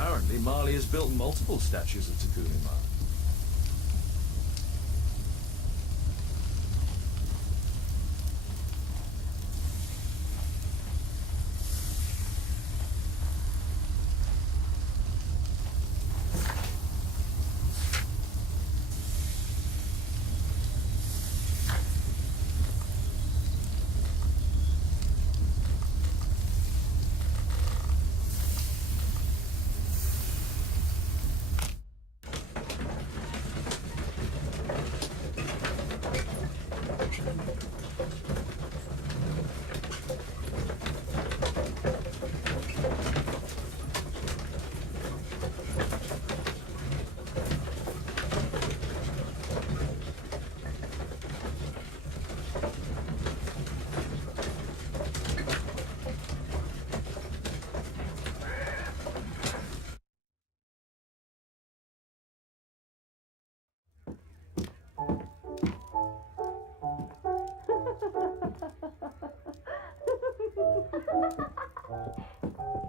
Apparently, Marley has built multiple statues of Takumi-ma.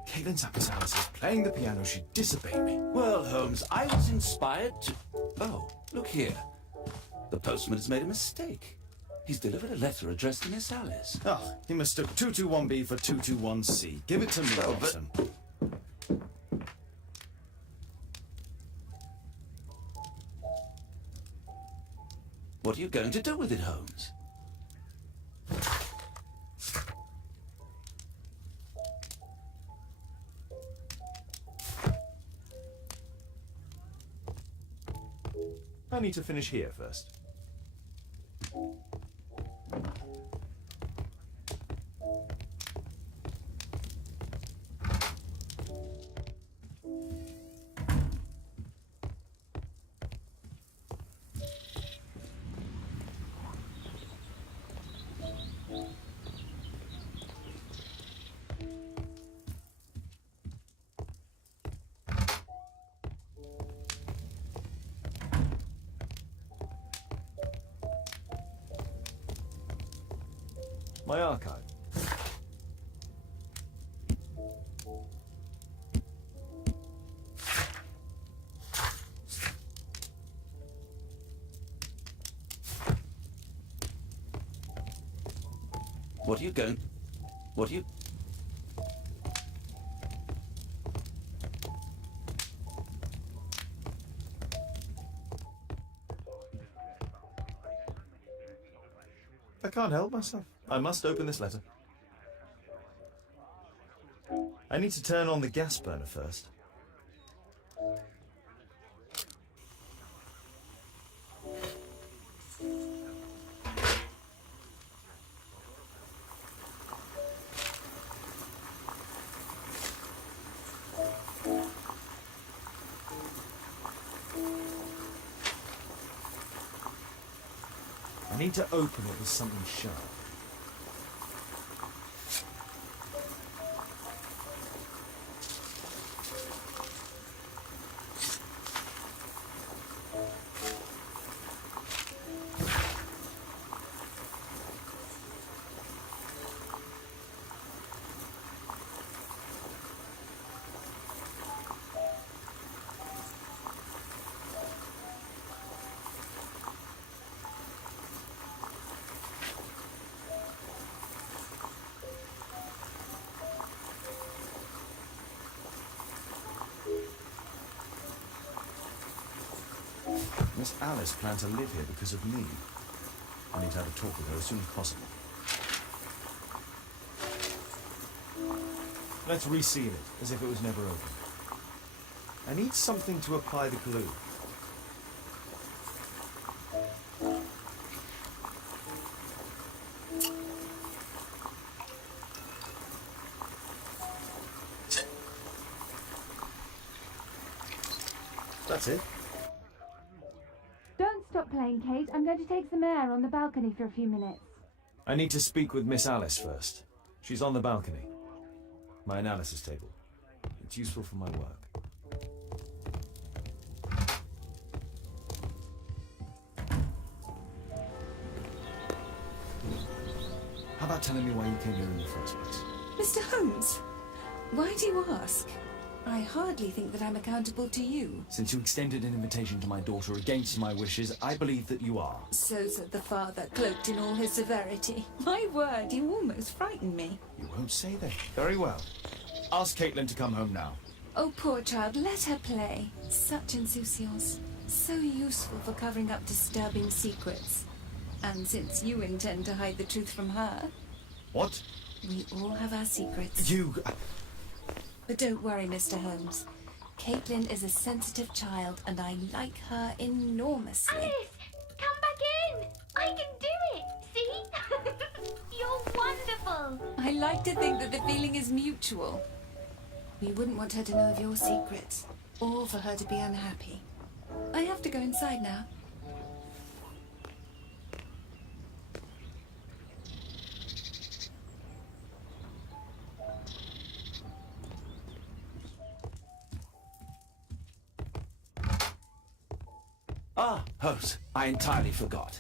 Caitlin's up as Alice is playing the piano. She disobeyed me. Well, Holmes, I was inspired to... Oh, look here. The postman has made a mistake. He's delivered a letter addressed to Miss Alice. Oh, he mistook 221B for 221C. Give it to me, Oh, but- Watson. What are you going to do with it, Holmes? I need to finish here first. My archive. What are you going... What are you... I can't help myself. I must open this letter. I need to turn on the gas burner first. I need to open it with something sharp. Miss Alice planned to live here because of me. I need to have a talk with her as soon as possible. Let's reseal it, as if it was never opened. I need something to apply the glue. That's it. Don't stop playing, Kate. I'm going to take some air on the balcony for a few minutes. I need to speak with Miss Alice first. She's on the balcony. My analysis table. It's useful for my work. How about telling me why you came here in the first place? Mr. Holmes, why do you ask? I hardly think that I'm accountable to you. Since you extended an invitation to my daughter against my wishes, I believe that you are. So said the father, cloaked in all his severity. My word, you almost frightened me. You won't say that. Very well. Ask Caitlin to come home now. Oh, poor child, let her play. Such insouciance. So useful for covering up disturbing secrets. And since you intend to hide the truth from her... What? We all have our secrets. You... But don't worry, Mr. Holmes. Caitlin is a sensitive child, and I like her enormously. Alice, come back in. I can do it. See? You're wonderful. I like to think that the feeling is mutual. We wouldn't want her to know of your secrets, or for her to be unhappy. I have to go inside now. Ah, Holmes, I entirely forgot.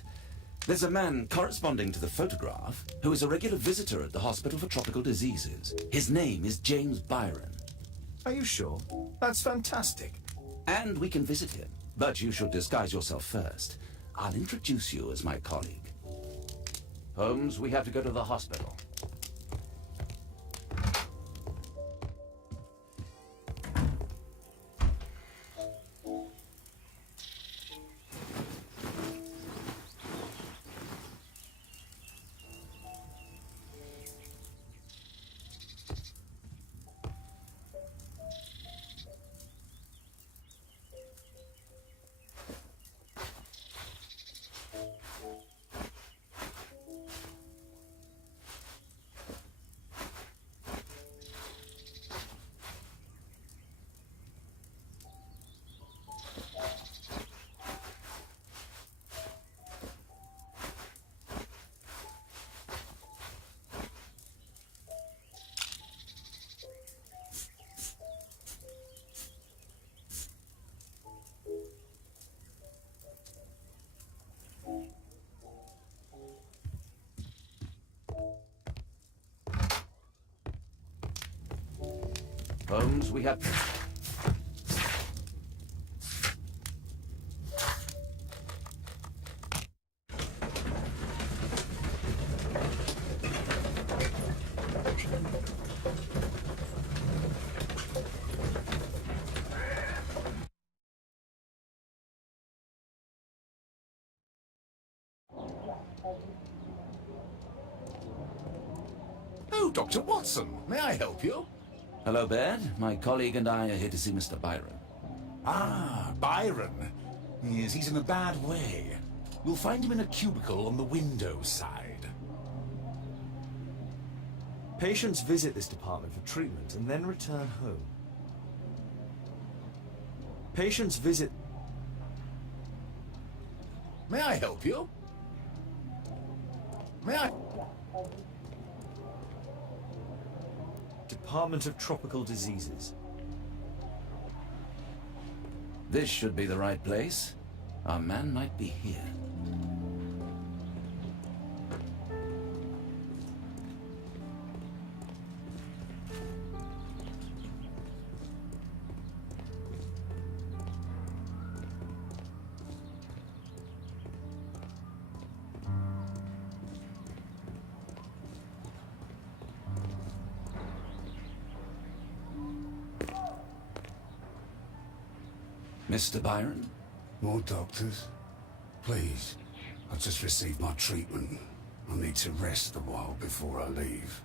There's a man corresponding to the photograph who is a regular visitor at the Hospital for Tropical Diseases. His name is James Byron. Are you sure? That's fantastic. And we can visit him, but you should disguise yourself first. I'll introduce you as my colleague. Holmes, we have to go to the hospital. Holmes, we have... Oh, Dr. Watson, may I help you? Hello, Baird. My colleague and I are here to see Mr. Byron. Ah, Byron. Yes, he's in a bad way. You'll find him in a cubicle on the window side. Patients visit this department for treatment and then return home. Patients visit... May I help you? May I... Department of Tropical Diseases. This should be the right place. Our man might be here. Mr. Byron? More doctors? Please. I've just received my treatment. I need to rest a while before I leave.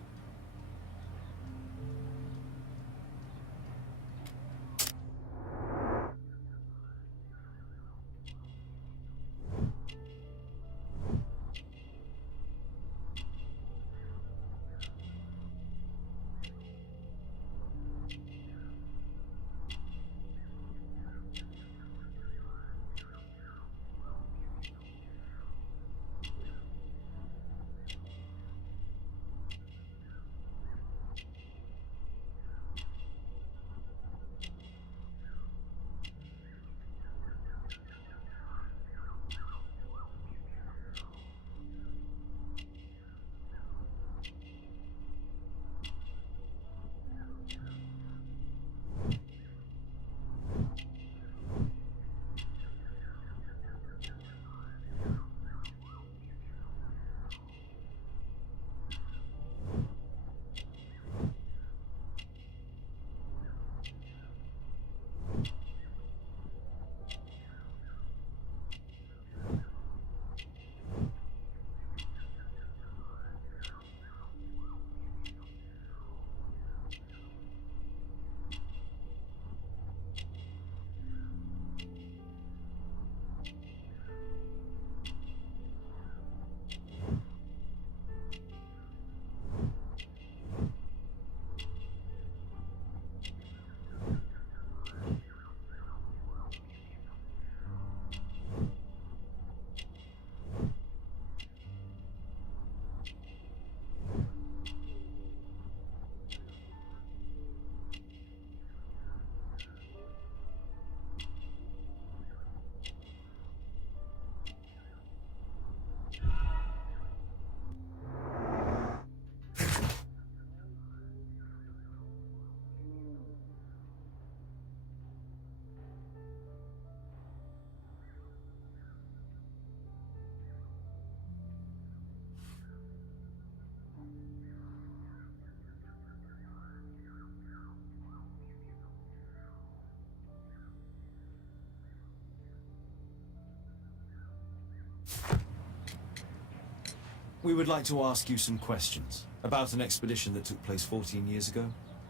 We would like to ask you some questions about an expedition that took place 14 years ago.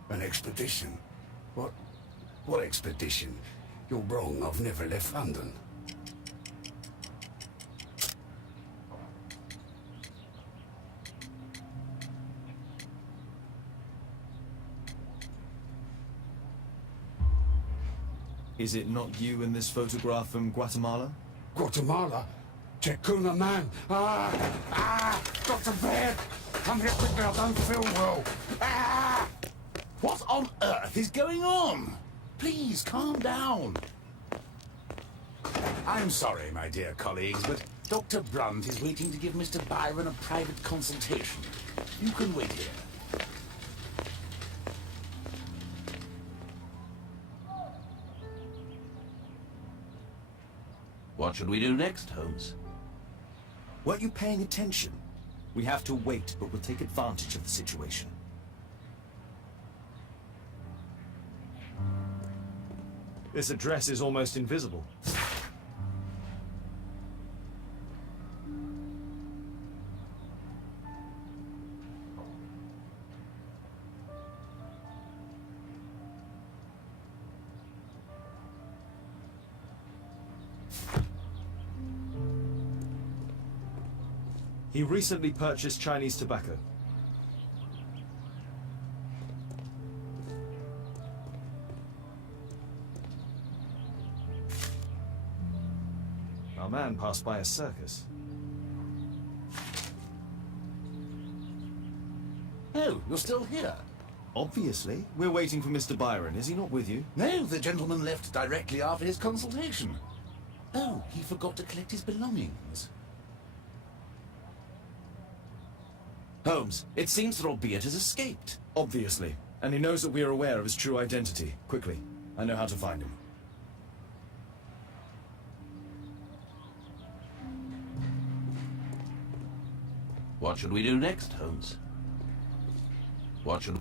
An expedition? What expedition? You're wrong, I've never left London. Is it not you in this photograph from Guatemala? Guatemala? Checuna, man! Dr. Baird! Come here quickly, I don't feel well! What on earth is going on? Please, calm down. I'm sorry, my dear colleagues, but Dr. Brunt is waiting to give Mr. Byron a private consultation. You can wait here. What should we do next, Holmes? Weren't you paying attention? We have to wait, but we'll take advantage of the situation. This address is almost invisible. He recently purchased Chinese tobacco. Our man passed by a circus. Oh, you're still here? Obviously. We're waiting for Mr. Byron. Is he not with you? No, the gentleman left directly after his consultation. Oh, he forgot to collect his belongings. Holmes, it seems that Albeit has escaped. Obviously. And he knows that we are aware of his true identity. Quickly. I know how to find him. What should we do next, Holmes? What should...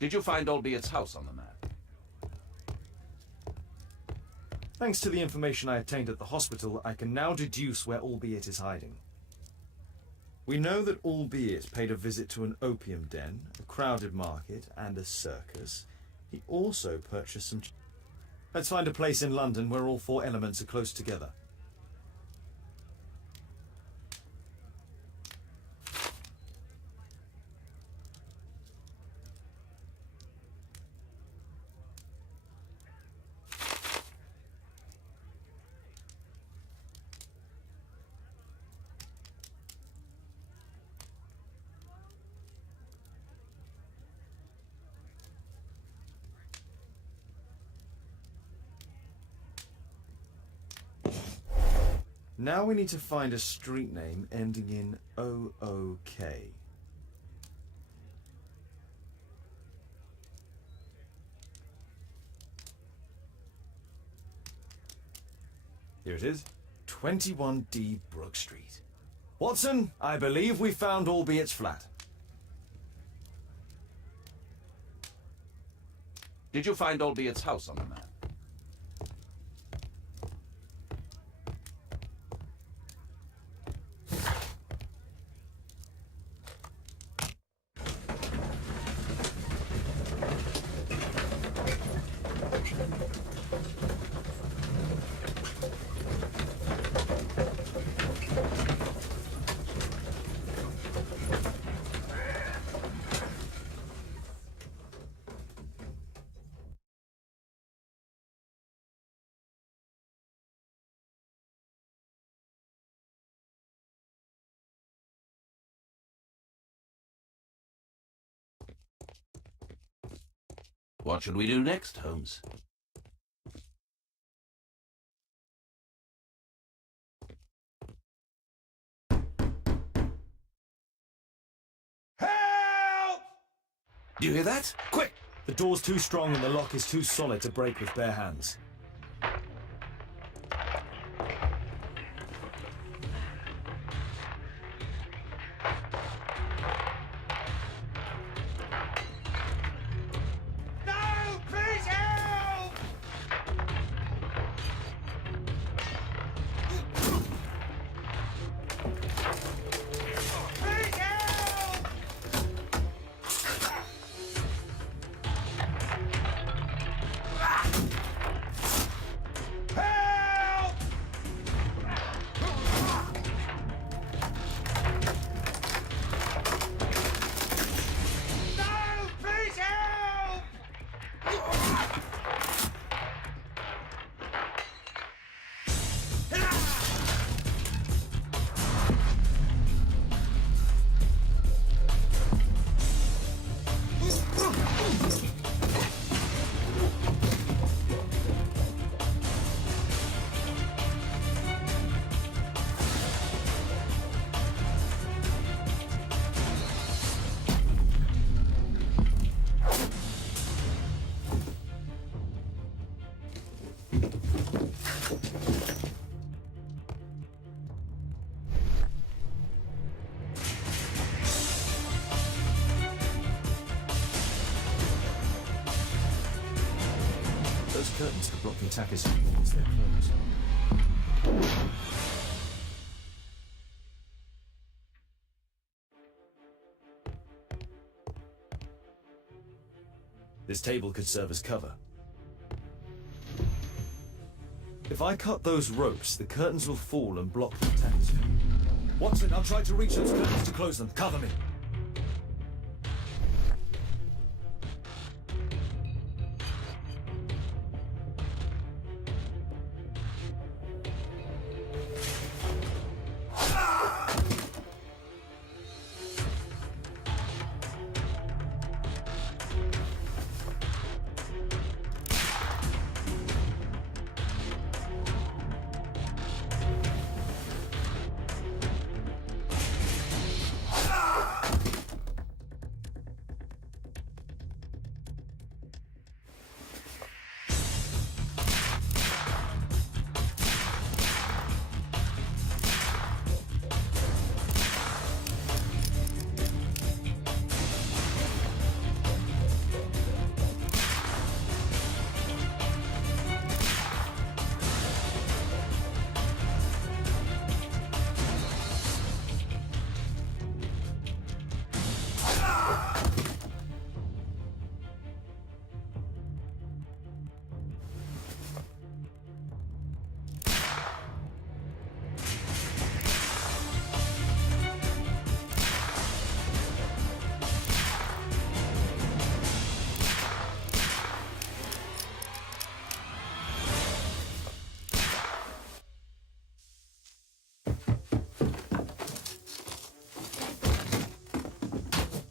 Did you find Albiet's house on the map? Thanks to the information I obtained at the hospital, I can now deduce where Albiet is hiding. We know that Albiet paid a visit to an opium den, a crowded market, and a circus. He also purchased some... Let's find a place in London where all four elements are close together. Now we need to find a street name ending in OOK. Here it is, 21D Brook Street. Watson, I believe we found Albiet's flat. Did you find Albiet's house on the map? What should we do next, Holmes? Help! Do you hear that? Quick! The door's too strong and the lock is too solid to break with bare hands. No! Please help! Please help! Help! No! Please help! Those curtains could block the attackers once they're closed. This table could serve as cover. If I cut those ropes, the curtains will fall and block the attackers. Watson, I'll try to reach those curtains to close them. Cover me.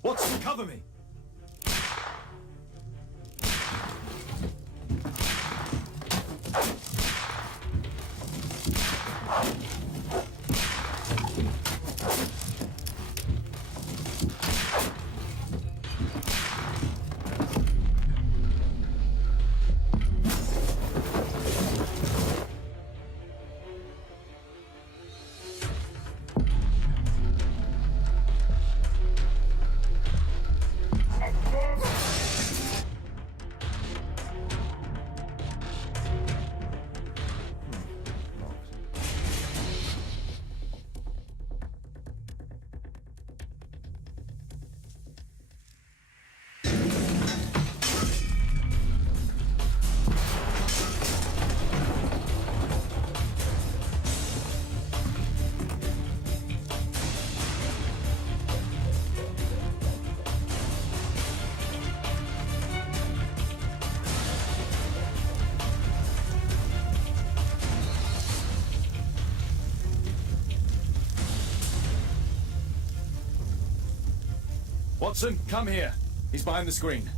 Watson, cover me! Watson, come here. He's behind the screen.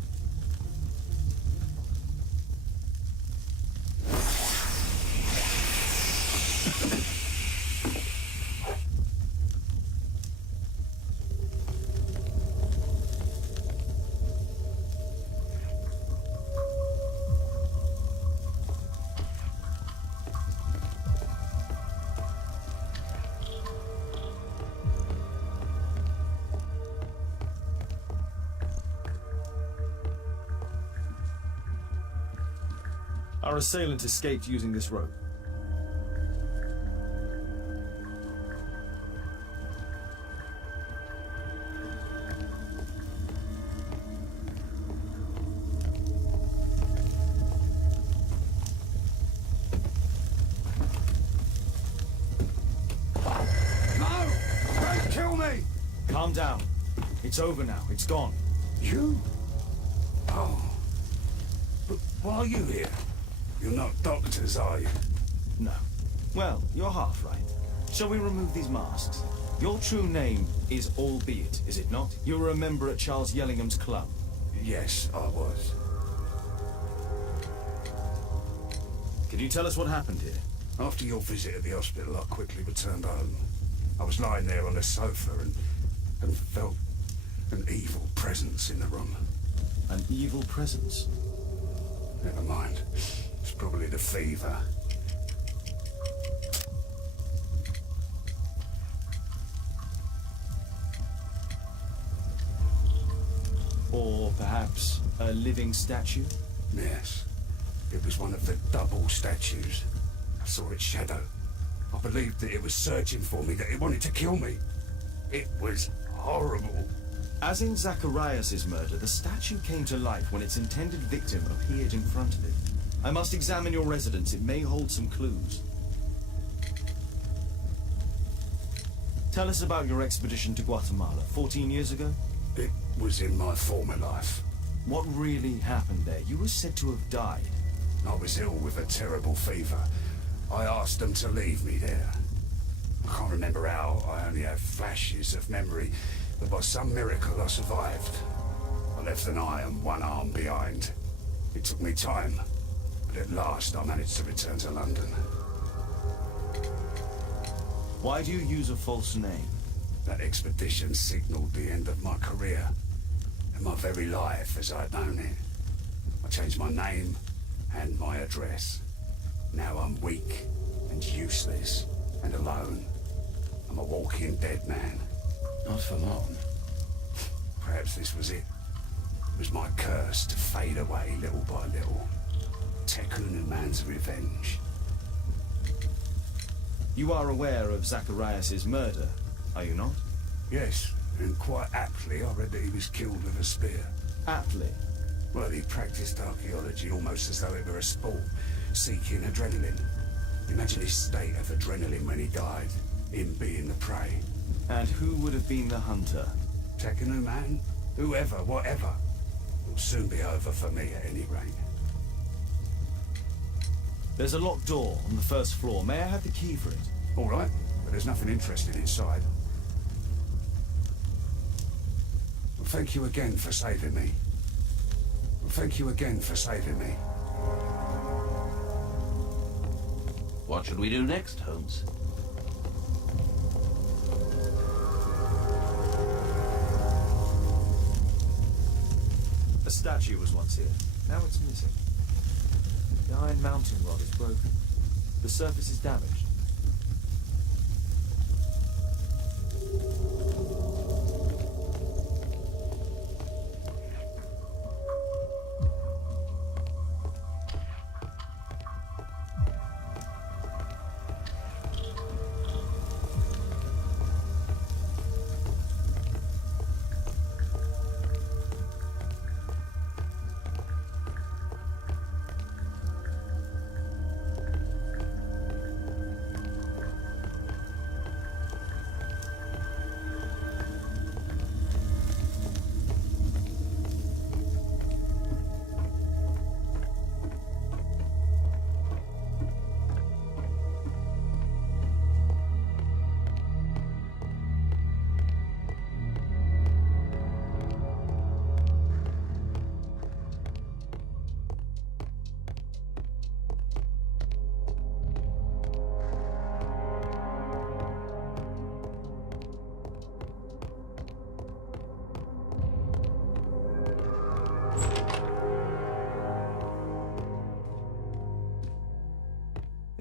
Our assailant escaped using this rope. No! Don't kill me! Calm down. It's over now. It's gone. You? Oh. But why are you here? You're not doctors, are you? No. Well, you're half right. Shall we remove these masks? Your true name is Albeit, is it not? You were a member at Charles Yellingham's club. Yes, I was. Can you tell us what happened here? After your visit at the hospital, I quickly returned home. I was lying there on the sofa and felt an evil presence in the room. An evil presence? Never mind. It's probably the fever. Or perhaps a living statue? Yes. It was one of the double statues. I saw its shadow. I believed that it was searching for me, that it wanted to kill me. It was horrible. As in Zacharias' murder, the statue came to life when its intended victim appeared in front of it. I must examine your residence. It may hold some clues. Tell us about your expedition to Guatemala 14 years ago. It was in my former life. What really happened there? You were said to have died. I was ill with a terrible fever. I asked them to leave me there. I can't remember how. I only have flashes of memory. But by some miracle, I survived. I left an eye and one arm behind. It took me time, but at last I managed to return to London. Why do you use a false name? That expedition signaled the end of my career, and my very life as I'd known it. I changed my name and my address. Now I'm weak and useless and alone. I'm a walking dead man. Not for long. Perhaps this was it. It was my curse to fade away little by little. Tekunu man's revenge. You are aware of Zacharias' murder, are you not? Yes, and quite aptly I read that he was killed with a spear. Aptly. Well, he practiced archaeology almost as though it were a sport, seeking adrenaline. Imagine his state of adrenaline when he died, him being the prey. And who would have been the hunter? Tekunu man? Whoever, whatever. It'll soon be over for me at any rate. There's a locked door on the first floor. May I have the key for it? All right, but there's nothing interesting inside. Well, thank you again for saving me. Well, thank you again for saving me. What should we do next, Holmes? A statue was once here. Now it's missing. The iron mounting rod is broken. The surface is damaged.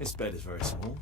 This bed is very small.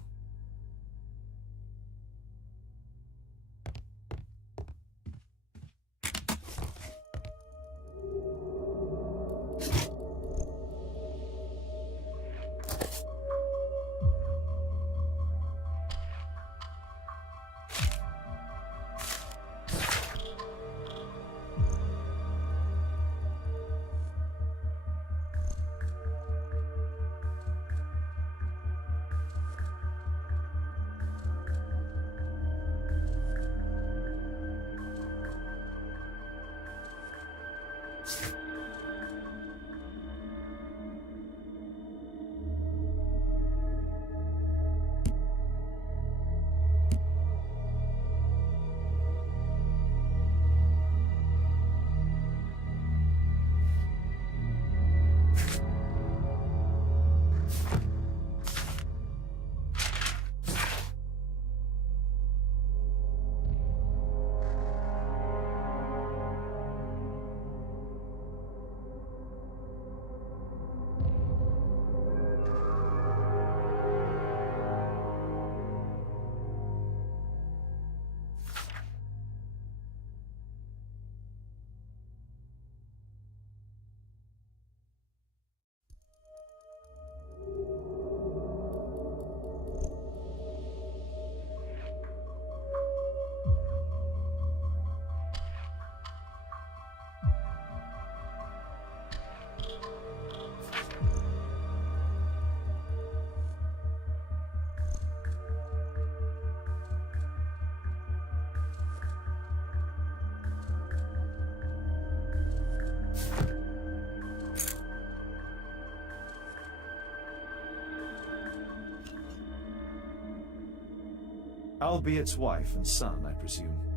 Albiet's wife and son, I presume.